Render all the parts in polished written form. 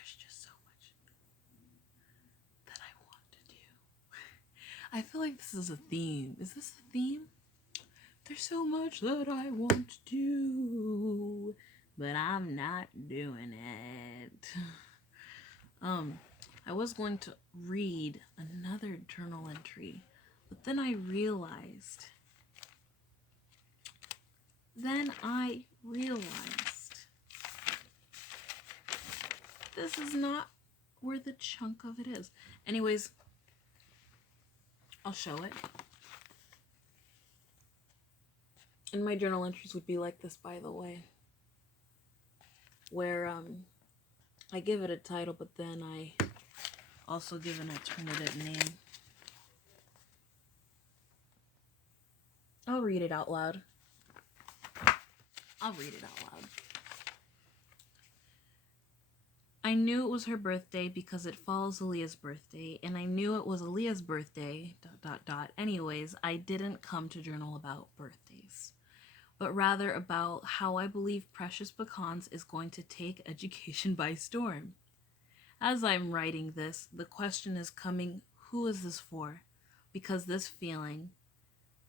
there's just so much that I want to do. I feel like this is a theme. Is this a theme? There's so much that I want to do, but I'm not doing it. I was going to read another journal entry, but then I realized this is not where the chunk of it is. Anyways, I'll show it. And my journal entries would be like this, by the way, where I give it a title, but then I also give an alternative name. I'll read it out loud. I knew it was her birthday because it follows Aaliyah's birthday, and I knew it was Aaliyah's birthday, ... Anyways, I didn't come to journal about birthdays, but rather about how I believe Precious Pecans is going to take education by storm. As I'm writing this, the question is coming, who is this for? Because it's feeling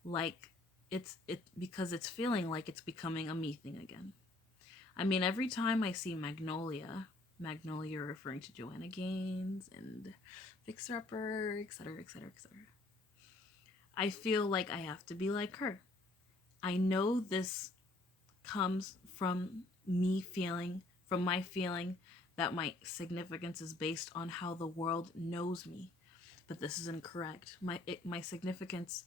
like it's becoming a me thing again. I mean, every time I see Magnolia referring to Joanna Gaines and Fixer Upper, etc., etc., etc., I feel like I have to be like her. I know this comes from my feeling that my significance is based on how the world knows me. But this is incorrect. My significance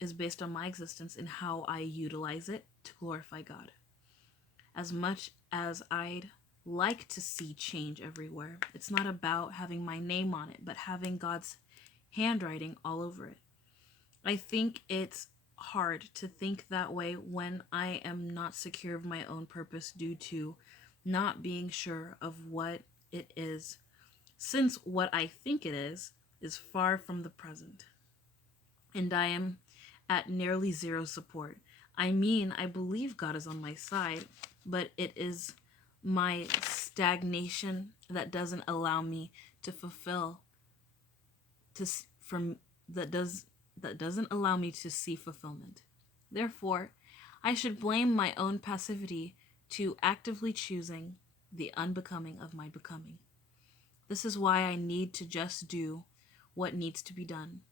is based on my existence and how I utilize it to glorify God. As much as I'd like to see change everywhere, it's not about having my name on it, but having God's handwriting all over it. I think it's hard to think that way when I am not secure of my own purpose due to not being sure of what it is, since what I think it is far from the present. And I am at nearly zero support. I mean, I believe God is on my side, but it is my stagnation that doesn't allow me to that doesn't allow me to see fulfillment. Therefore, I should blame my own passivity to actively choosing the unbecoming of my becoming. This is why I need to just do what needs to be done,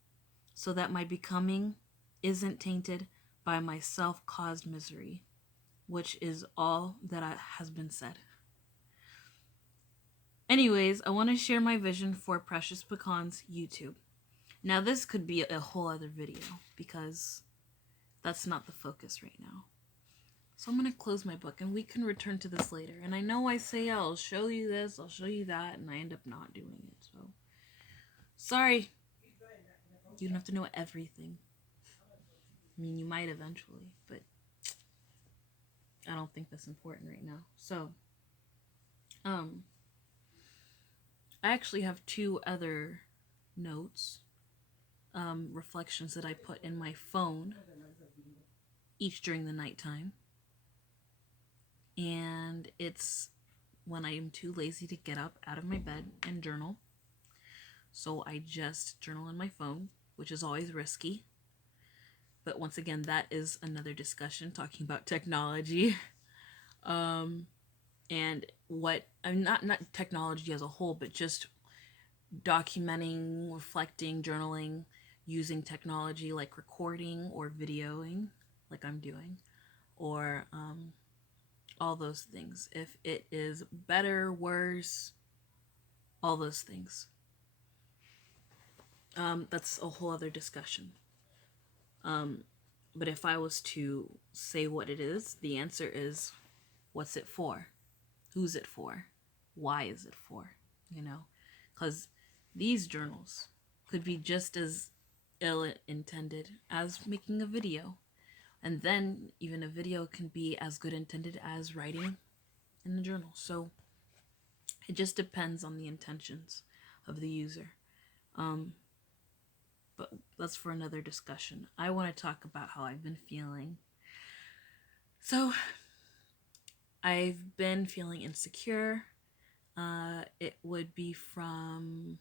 so that my becoming isn't tainted by my self-caused misery, which is all that has been said. Anyways, I want to share my vision for Precious Pecans YouTube. Now, this could be a whole other video because that's not the focus right now. So I'm going to close my book and we can return to this later. And I know I say, yeah, I'll show you this, I'll show you that, and I end up not doing it. So, sorry. You don't have to know everything. I mean, you might eventually, but I don't think that's important right now. So, I actually have two other notes, reflections that I put in my phone, each during the nighttime. And it's when I am too lazy to get up out of my bed and journal. So I just journal on my phone, which is always risky. But once again, that is another discussion talking about technology. And what I'm not technology as a whole, but just documenting, reflecting, journaling, using technology like recording or videoing, like I'm doing, or all those things. If it is better, worse, all those things. That's a whole other discussion. But if I was to say what it is, the answer is, what's it for? Who's it for? Why is it for? You know, because these journals could be just as ill-intended as making a video. And then even a video can be as good intended as writing in the journal. So it just depends on the intentions of the user. But that's for another discussion. I want to talk about how I've been feeling. So I've been feeling insecure. It would be from,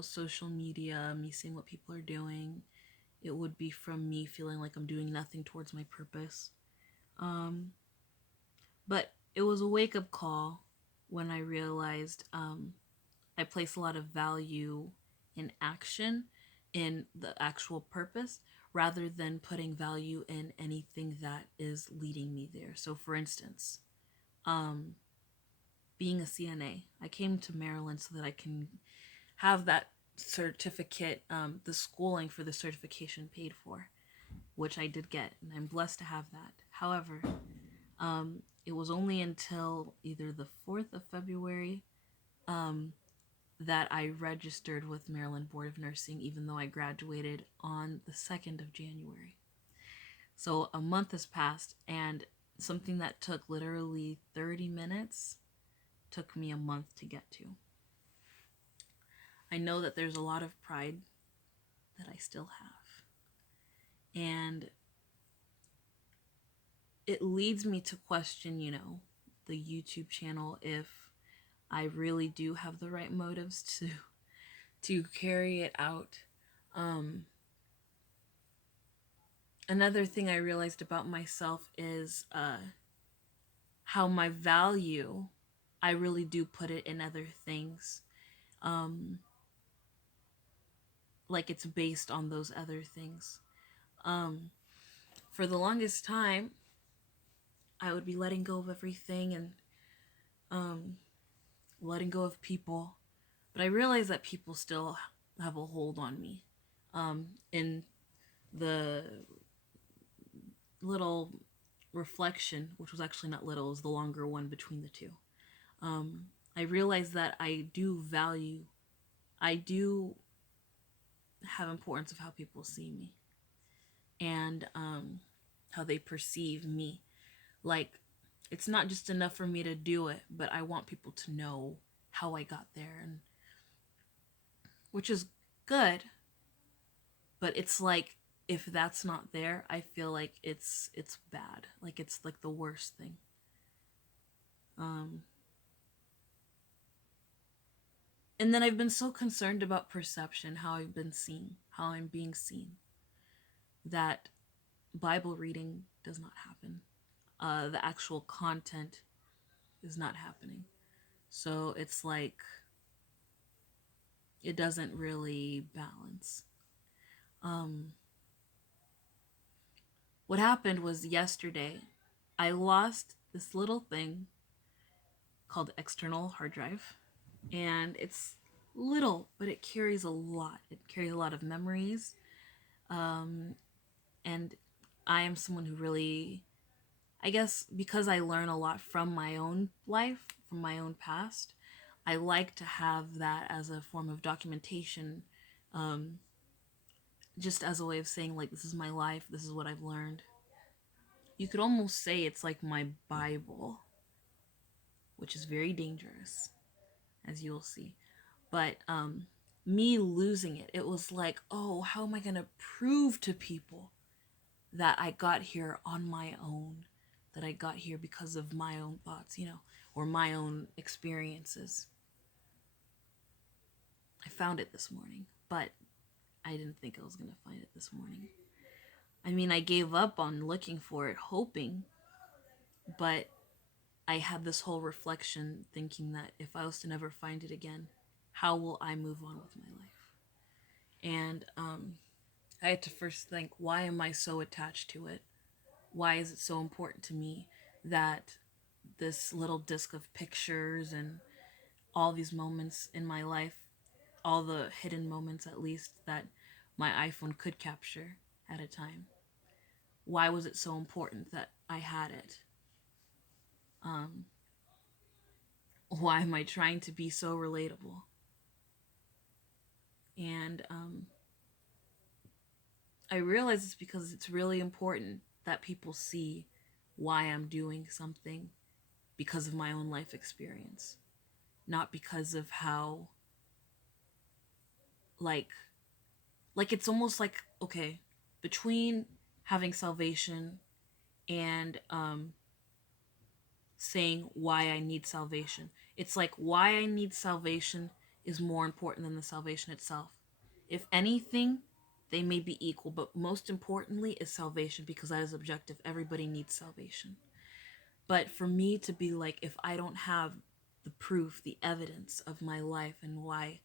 social media, me seeing what people are doing. It would be from me feeling like I'm doing nothing towards my purpose. Um, but it was a wake up call when I realized I place a lot of value in action, in the actual purpose, rather than putting value in anything that is leading me there. So, for instance, um, being a CNA, I came to Maryland so that I can have that certificate, the schooling for the certification paid for, which I did get, and I'm blessed to have that. However, it was only until either the 4th of February um, that I registered with Maryland Board of Nursing, even though I graduated on the 2nd of January. So a month has passed, and something that took literally 30 minutes took me a month to get to. I know that there's a lot of pride that I still have. And it leads me to question, the YouTube channel, if I really do have the right motives to carry it out. Um, Another thing I realized about myself is how my value, I really do put it in other things. Um, like it's based on those other things. Um, for the longest time, I would be letting go of everything and um, letting go of people. But I realized that people still have a hold on me. In the little reflection, which was actually not little, it was the longer one between the two. Um, I realized that I do have importance of how people see me and how they perceive me. Like, it's not just enough for me to do it, but I want people to know how I got there, and which is good. But it's like if that's not there, I feel like it's bad. Like it's like the worst thing. Um, and then I've been so concerned about perception, how I've been seen, how I'm being seen, that Bible reading does not happen. The actual content is not happening. So it's like it doesn't really balance. Um, what happened was yesterday, I lost this little thing called external hard drive, and it's little, but it carries a lot. It carries a lot of memories, um, and I am someone who really, I guess, because I learn a lot from my own life, from my own past, I like to have that as a form of documentation, um, just as a way of saying, like, this is my life, this is what I've learned. You could almost say it's like my Bible, which is very dangerous, as you will see. But me losing it, it was like, oh, how am I going to prove to people that I got here on my own, that I got here because of my own thoughts, or my own experiences? I found it this morning, but I didn't think I was going to find it this morning. I mean, I gave up on looking for it, hoping, but I had this whole reflection thinking that if I was to never find it again, how will I move on with my life? And I had to first think, why am I so attached to it? Why is it so important to me that this little disc of pictures and all these moments in my life, all the hidden moments at least that my iPhone could capture at a time, why was it so important that I had it? Um, why am I trying to be so relatable? And I realize it's because it's really important that people see why I'm doing something because of my own life experience, not because of how, like it's almost like, okay, between having salvation and saying why I need salvation. It's like why I need salvation is more important than the salvation itself. If anything, they may be equal, but most importantly is salvation, because that is objective. Everybody needs salvation. But for me to be like, if I don't have the proof, the evidence of my life and why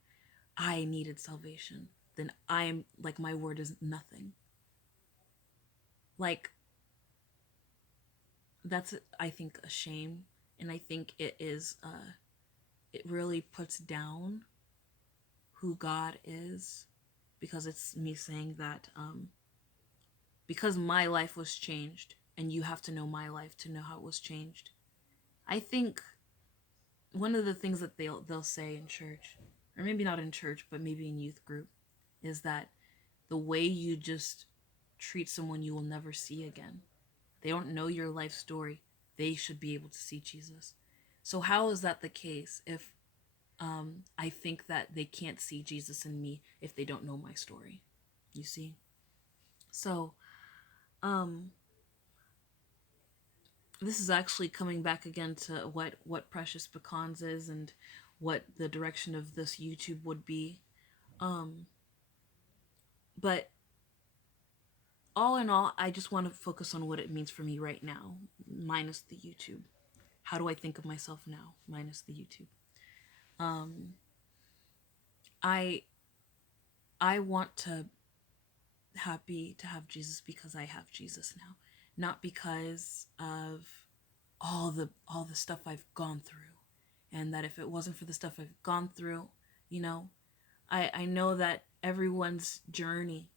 I needed salvation, then I am like, my word is nothing. Like, that's, I think, a shame. And I think it really puts down who God is, because it's me saying that because my life was changed, and you have to know my life to know how it was changed. I think one of the things that they'll say in church, or maybe not in church, but maybe in youth group, is that the way you just treat someone you will never see again. They don't know your life story. They should be able to see Jesus. So how is that the case if I think that they can't see Jesus in me if they don't know my story? You see? So um, this is actually coming back again to what Precious Pecans is and what the direction of this YouTube would be. Um, but all in all, I just want to focus on what it means for me right now, minus the YouTube. How do I think of myself now, minus the YouTube? Um, I I want to happy to have Jesus because I have Jesus now, not because of all the stuff I've gone through. And that if it wasn't for the stuff I've gone through, you know, I know that everyone's journey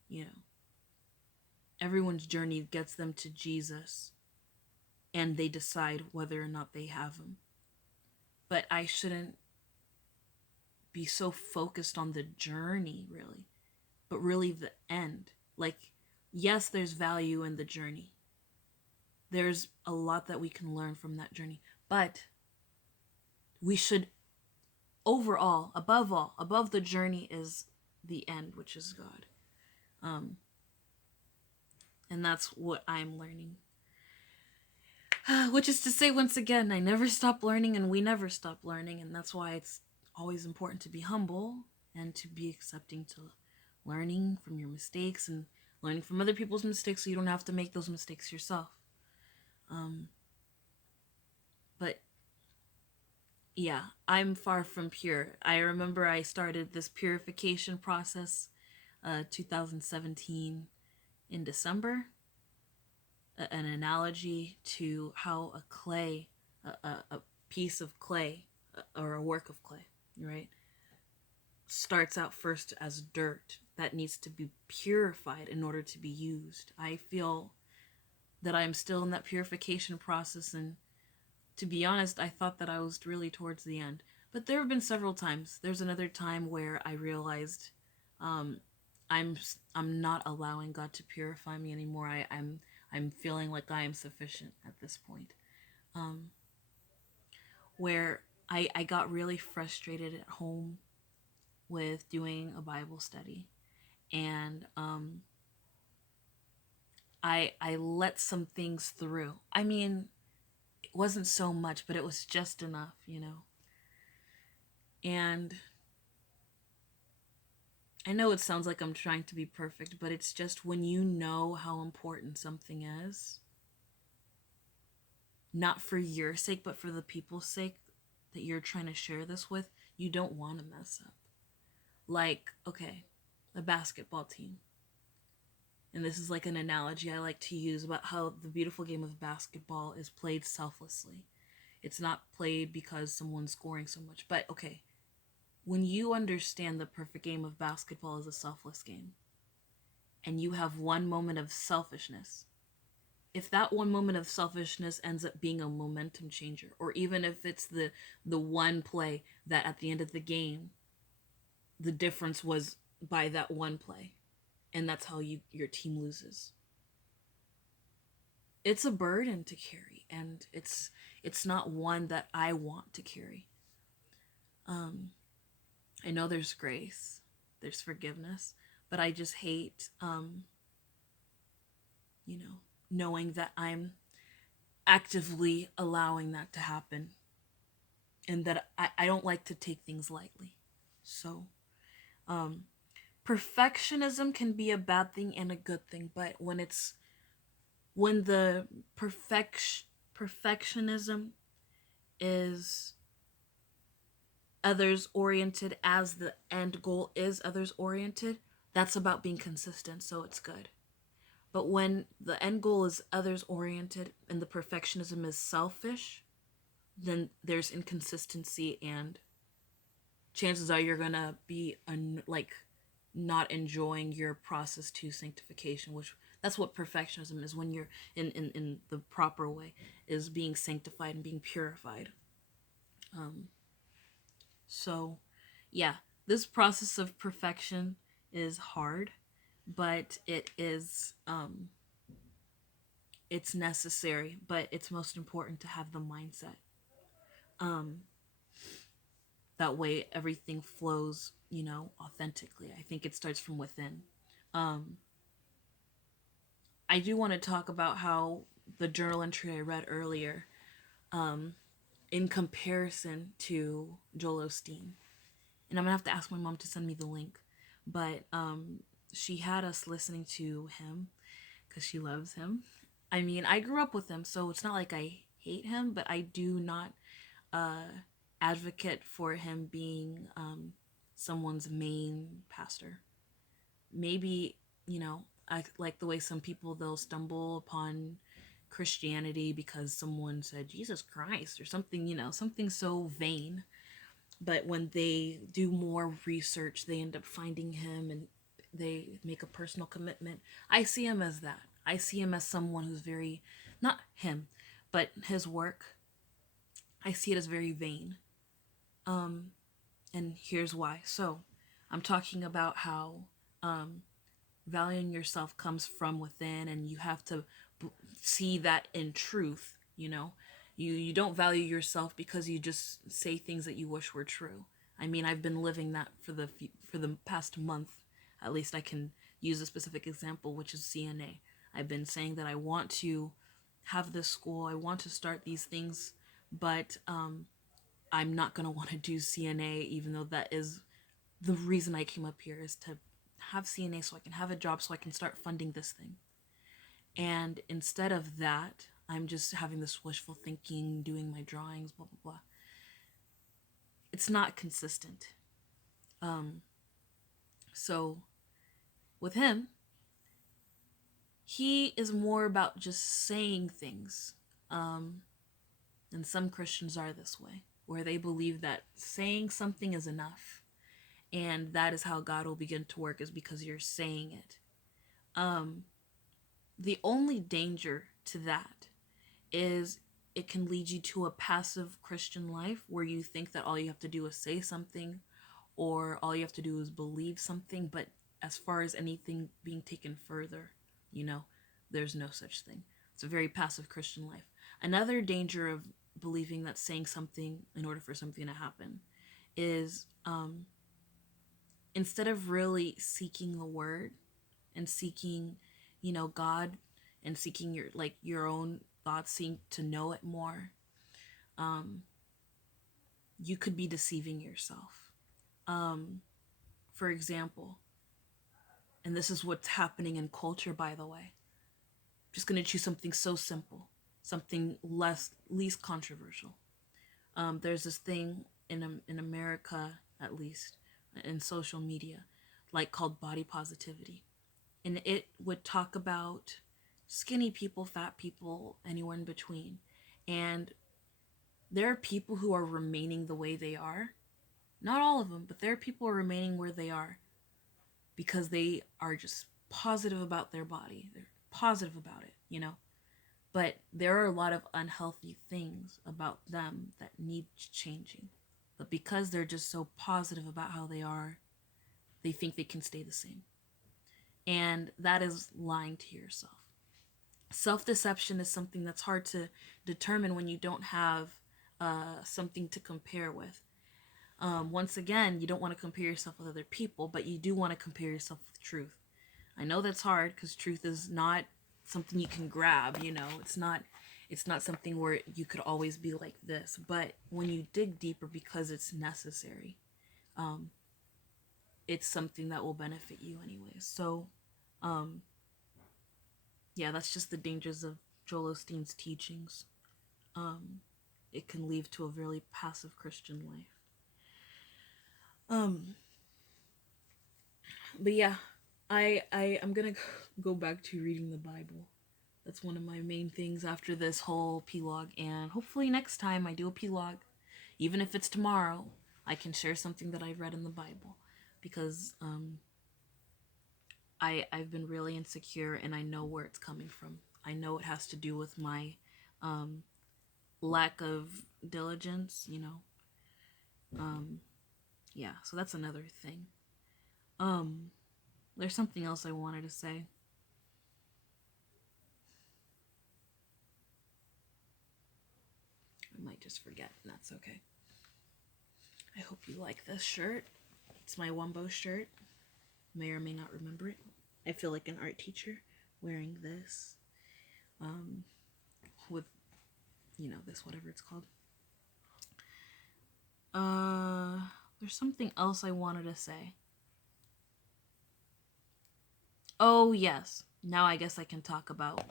gets them to Jesus, and they decide whether or not they have him. But I shouldn't be so focused on the journey, really, but really the end. Like, yes, there's value in the journey. There's a lot that we can learn from that journey, but we should overall, above the journey is the end, which is God. Um, and that's what I'm learning. Which is to say, once again, I never stop learning, and we never stop learning, and that's why it's always important to be humble and to be accepting to learning from your mistakes and learning from other people's mistakes, so you don't have to make those mistakes yourself. But yeah, I'm far from pure. I remember I started this purification process 2017 in December. An analogy to how a piece of clay, or a work of clay, right, starts out first as dirt that needs to be purified in order to be used. I feel that I'm still in that purification process, and to be honest, I thought that I was really towards the end. But there have been several times. There's another time where I realized um, I'm I'm not allowing God to purify me anymore. I'm feeling like I am sufficient at this point. Um, where I got really frustrated at home with doing a Bible study, and I let some things through. I mean, it wasn't so much, but it was just enough, you know. And I know it sounds like I'm trying to be perfect, but it's just when you know how important something is, not for your sake, but for the people's sake that you're trying to share this with, you don't want to mess up. Like, okay, a basketball team. And this is like an analogy I like to use about how the beautiful game of basketball is played selflessly. It's not played because someone's scoring so much. But okay, when you understand the perfect game of basketball is a selfless game, and you have one moment of selfishness, if that one moment of selfishness ends up being a momentum changer, or even if it's the one play that at the end of the game, the difference was by that one play, and that's how your team loses. It's a burden to carry, and it's not one that I want to carry. I know there's grace, there's forgiveness, but I just hate knowing that actively allowing that to happen, and that I don't like to take things lightly. So, um, perfectionism can be a bad thing and a good thing, but when the perfectionism is others oriented, as the end goal is others oriented, that's about being consistent, so it's good. But when the end goal is others oriented and the perfectionism is selfish, then there's inconsistency, and chances are you're gonna be like not enjoying your process to sanctification, which that's what perfectionism is, when you're in the proper way, is being sanctified and being purified. um so yeah, this process of perfection is hard, but it's necessary, but it's most important to have the mindset. um that way everything flows, authentically. I think it starts from within. um I do want to talk about how the journal entry I read earlier, um in comparison to Joel Osteen, and I'm gonna have to ask my mom to send me the link, but she had us listening to him because she loves him. I mean, I grew up with him, so it's not like I hate him, but I do not uh, advocate for him being someone's main pastor. Maybe, I like the way some people, they'll stumble upon Christianity because someone said Jesus Christ or something, something so vain. But when they do more research, they end up finding him and they make a personal commitment. I see him as that. I see him as someone who's very, not him, but his work, I see it as very vain. Um, and here's why. So, I'm talking about how um, valuing yourself comes from within, and you have to see that in truth. You don't value yourself because you just say things that you wish were true. I mean, I've been living that for the past month. At least I can use a specific example, which is CNA. I've been saying that I want to have this school, I want to start these things, but I'm not going to want to do CNA, even though that is the reason I came up here, is to have CNA so I can have a job, so I can start funding this thing. And instead of that, I'm just having this wishful thinking, doing my drawings, blah, blah, blah. It's not consistent. Um, so with him, he is more about just saying things. And some Christians are this way, where they believe that saying something is enough. And that is how God will begin to work, is because you're saying it. Um, the only danger to that is it can lead you to a passive Christian life where you think that all you have to do is say something, or all you have to do is believe something. But as far as anything being taken further, you know, there's no such thing. It's a very passive Christian life. Another danger of believing that saying something in order for something to happen is instead of really seeking the word and seeking, God, and seeking your own thoughts, seeking to know it more, um, you could be deceiving yourself. Um, for example, and this is what's happening in culture, by the way. I'm just gonna choose something so simple, something least controversial. There's this thing in America, at least in social media, like called body positivity, and it would talk about skinny people, fat people, anywhere in between. And there are people who are remaining the way they are. Not all of them, but there are people who are remaining where they are because they are just positive about their body. They're positive about it. But there are a lot of unhealthy things about them that need changing. But because they're just so positive about how they are, they think they can stay the same. And that is lying to yourself. Self-deception is something that's hard to determine when you don't have something to compare with. Once again, you don't want to compare yourself with other people, but you do want to compare yourself with truth. I know that's hard because truth is not something you can grab. It's not. It's not something where you could always be like this, but when you dig deeper because it's necessary, um, it's something that will benefit you anyways. So, um, yeah, that's just the dangers of Joel Osteen's teachings. Um, it can lead to a really passive Christian life. Um, but yeah, I'm gonna go back to reading the Bible. That's one of my main things after this whole p-log, and hopefully next time I do a p-log, even if it's tomorrow, I can share something that I read in the Bible, because I've been really insecure and I know where it's coming from. I know it has to do with my um, lack of diligence, you know. Yeah, so that's another thing. Um, there's something else I wanted to say. I might just forget, and that's okay. I hope you like this shirt. It's my Wumbo shirt. May or may not remember it. I feel like an art teacher wearing this. With, this, whatever it's called. There's something else I wanted to say. Oh, yes. Now I guess I can talk about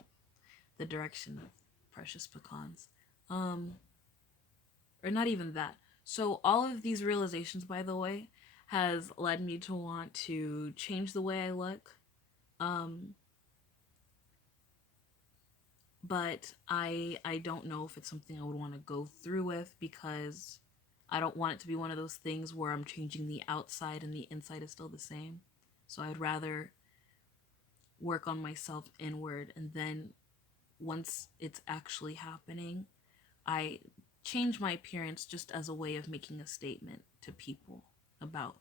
the direction of precious pecans. Or not even that. So all of these realizations, by the way, has led me to want to change the way I look. But I don't know if it's something I would want to go through with, because I don't want it to be one of those things where I'm changing the outside and the inside is still the same. So I'd rather work on myself inward, and then once it's actually happening, I change my appearance just as a way of making a statement to people about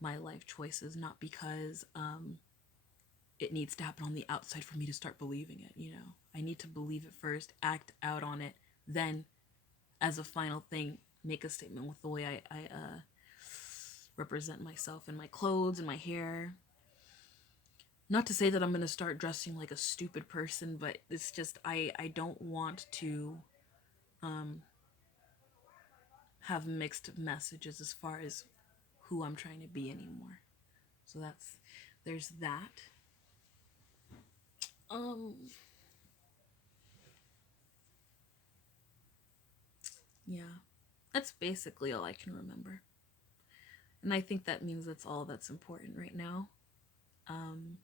my life choices, not because it needs to happen on the outside for me to start believing it, you know. I need to believe it first, act out on it, then as a final thing, make a statement with the way I represent myself in my clothes and my hair. Not to say that I'm going to start dressing like a stupid person, but it's just I don't want to um, have mixed messages as far as who I'm trying to be anymore. So there's that. Um, yeah, that's basically all I can remember. And I think that means that's all that's important right now. Um,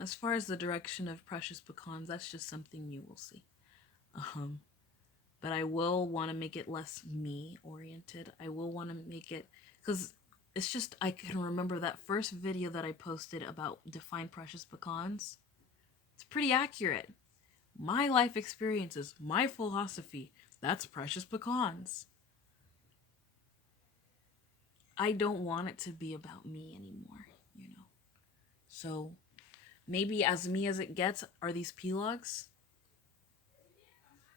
as far as the direction of precious pecans, that's just something you will see. Um, but I will want to make it less me oriented. I will want to make it, because it's just, I can remember that first video that I posted about define precious pecans. It's pretty accurate. My life experiences, my philosophy, that's precious pecans. I don't want it to be about me anymore, you know. So maybe as me as it gets are these p-logs,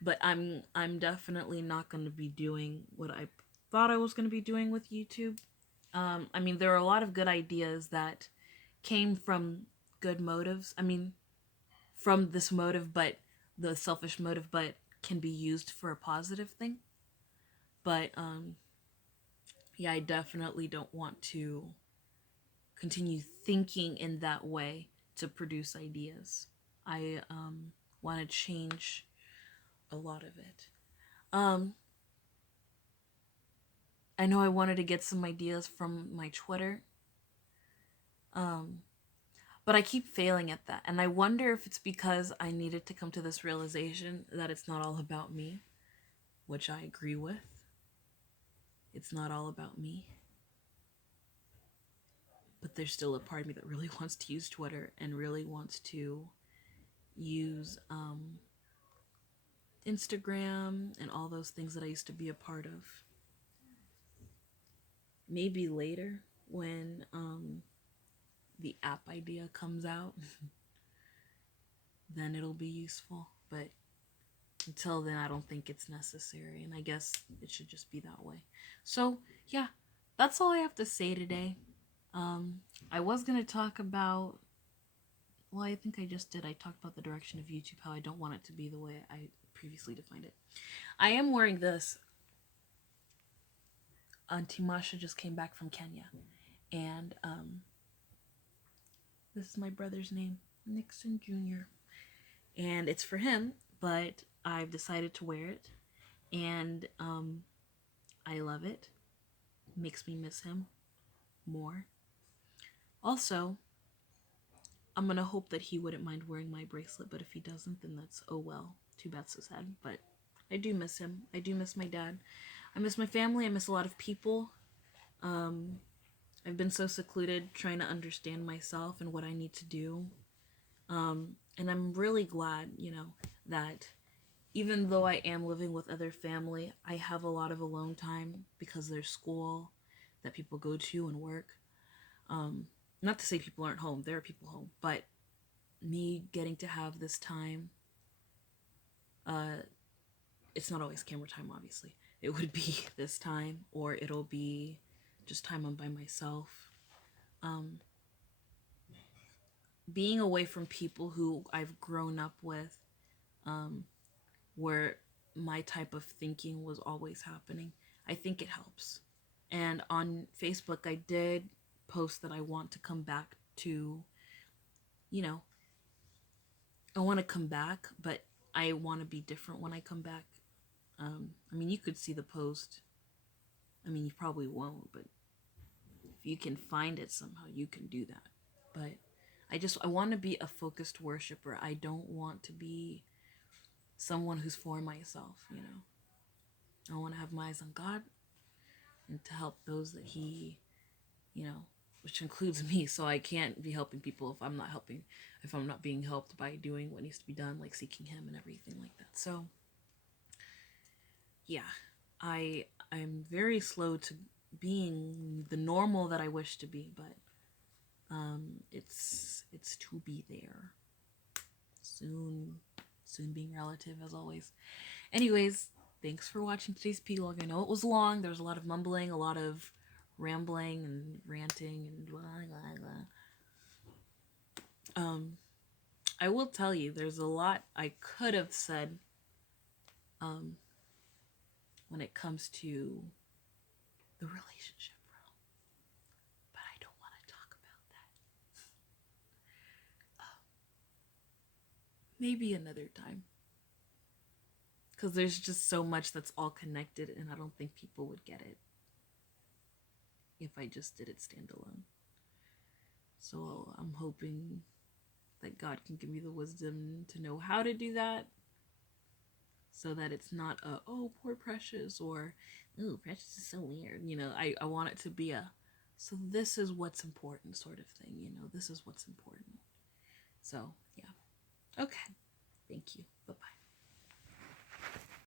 but I'm definitely not going to be doing what I thought I was going to be doing with YouTube. I mean, there are a lot of good ideas that came from good motives. I mean, from this motive, but the selfish motive, but can be used for a positive thing. But yeah, I definitely don't want to continue thinking in that way to produce ideas. I want to change a lot of it. Um, I know I wanted to get some ideas from my Twitter, um, but I keep failing at that. And I wonder if it's because I needed to come to this realization that it's not all about me, which I agree with. It's not all about me. But there's still a part of me that really wants to use Twitter and really wants to use Instagram and all those things that I used to be a part of. Maybe later when the app idea comes out, then it'll be useful. But until then, I don't think it's necessary. And I guess it should just be that way. So, yeah, that's all I have to say today. I was going to talk about well, I think I just did. I talked about the direction of YouTube, how I don't want it to be the way I previously defined it. I am wearing this. Auntie Masha just came back from Kenya, and this is my brother's name, Nixon Jr., and it's for him, but I've decided to wear it, and I love it. Makes me miss him more. Also, I'm gonna hope that he wouldn't mind wearing my bracelet, but if he doesn't, then that's oh well. Too bad, so sad. But I do miss him. I do miss my dad. I miss my family. I miss a lot of people. Um, I've been so secluded trying to understand myself and what I need to do. And I'm really glad, that even though I am living with other family, I have a lot of alone time because there's school that people go to and work. Not to say people aren't home, there are people home, but me getting to have this time, uh, it's not always camera time, obviously. It would be this time, or it'll be just time I'm by myself. Um, Being away from people who I've grown up with, um, where my type of thinking was always happening, I think it helps. And on Facebook, I did post that I want to come back to, you know, I want to come back, but I want to be different when I come back. I mean, you could see the post. I mean, you probably won't, but if you can find it somehow, you can do that. But I want to be a focused worshiper. I don't want to be someone who's for myself. I want to have my eyes on God and to help those that He, which includes me. So I can't be helping people if I'm not being helped by doing what needs to be done, like seeking Him and everything like that. So yeah, I'm very slow to being the normal that I wish to be, but it's to be there soon. Soon being relative, as always. Anyways, thanks for watching today's p+log. I know it was long. There was a lot of mumbling, a lot of rambling and ranting and blah blah blah. I will tell you, there's a lot I could have said um, when it comes to the relationship realm, but I don't want to talk about that. Maybe another time. Because there's just so much that's all connected, and I don't think people would get it if I just did it standalone. So I'm hoping that God can give me the wisdom to know how to do that, so that it's not a, oh, poor Precious, or, oh, Precious is so weird. I want it to be a, so this is what's important sort of thing. This is what's important. So, yeah. Okay. Thank you. Bye-bye.